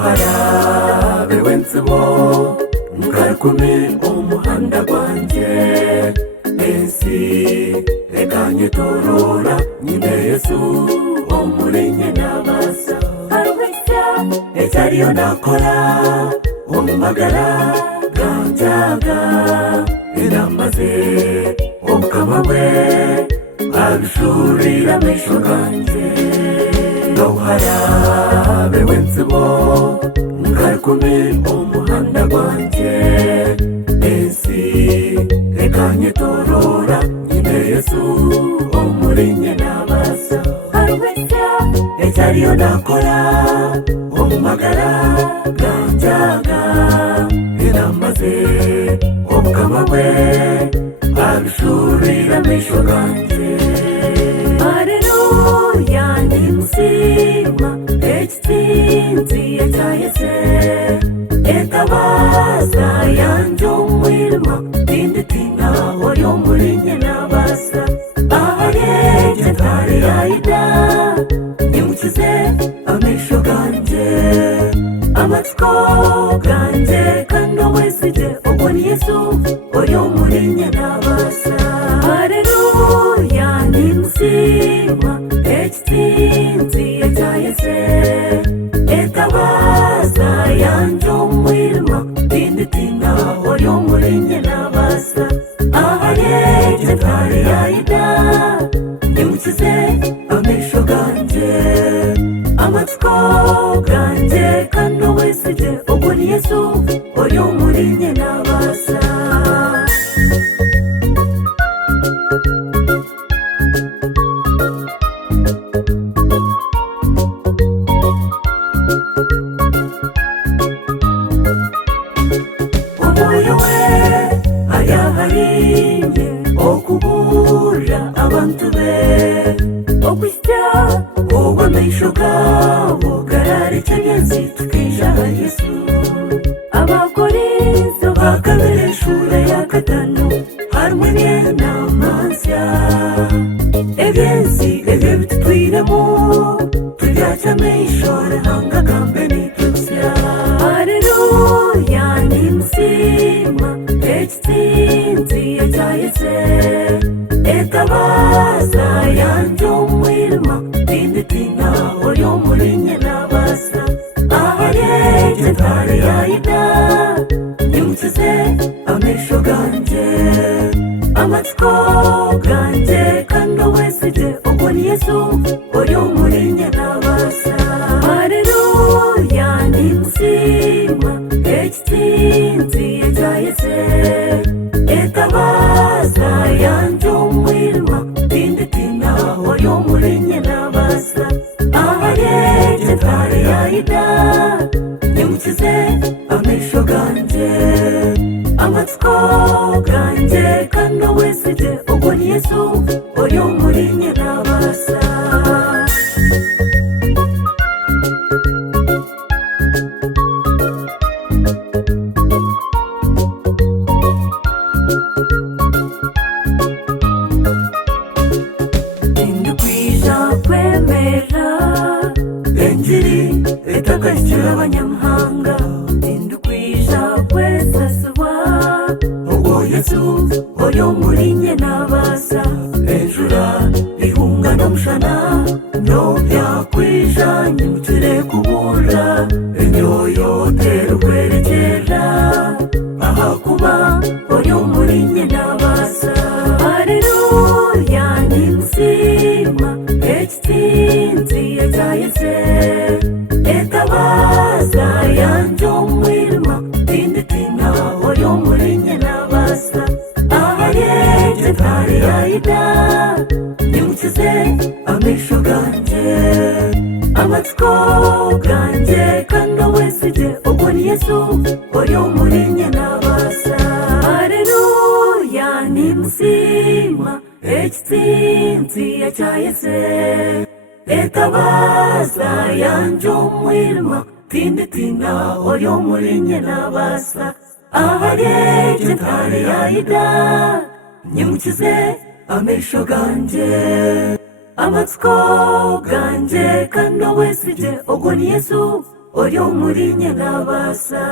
Harabe wensibo nkarkumi umuhanda gwanjye ensi rekanye torora nyine Yesu omurenye nabasa arwesa etariyo nakora omumagara ganjaga inamaze omukamawe abishurira mesho ganje harabe wensibo nkarkumi umuhanda gwanjye ensi rekanye torora nyine Yesu omurenye nabasa arwesa etariyo nakora omumagara ganjaga inamaze omukamawe abishurira mesho ganje Haleluya nimusima Ekitsintsi ya Yesse etabaza yanje umwirima tinditina oyo murinye nabasa ahareje tare yaida nimukize amesho ganje amatsiko ganje kando wesije oboni Yesu oyo murinye nabasa Haleluya nimusima Ekitsintsi ya Yesse etabaza yanje umwirima tinditina oyo murinye nabasa ahareje tare yaida nimukize amesho ganje amatsiko ganje kando wesije oboni Yesu oyo murinye nabasa harinye okubura abantu be okwisya obw'amaisho gabo gararekenyenzi tukijaha Yesu abakorinto bakabere eshura ya katano harimwe n'enamasya ebyensi ebyo bitutwiremu tubyaca amaisho rahanga gambe nitubisya Haleluya nimusima Ekitsintsi ya Yesse etabaza yanje umwirima tinditina oyo murinye nabasa ahareje tare yaida nimukize amesho ganje amatsiko ganje kando wesije oboni Yesu oyo murinye nabasa Haleluya nimusima Ekitsintsi ya Yesse etabaza yanje umwirima tinditina oyo murinye nabasa ahareje tare yaida nimukize amesho ganje amatsiko ganje kando wesije oboni Yesu oyo murinye nabasa Enjiri etakashyira abanyamahanga tindukwija kwesaswa ubwo Yesu oyo murinye nabasa ejura ihunga n'omushana no byakwija nyimukire kubura emyoyo terukwerekera ahakuba oyo murinye nabasa Haleluya nimusima Ekitsintsi ya Yesse etabaza yanje umwirima tinditina oyo murinye nabasa ahareje tare yaida nimukize amesho ganje amatsiko ganje kando wesije oboni Yesu Yesu oyo muri nyenabasa. Haleluya nimusima ekitsinzi ekya Yesse. Etabaza yanje omwirima tinditina oyo muri nyenabasa. Ahari ekyo ntari yayida nyimukize amesho ganje amatsiko ganje kandi owesije ogwo ni Yesu oyo muri nyenabasa.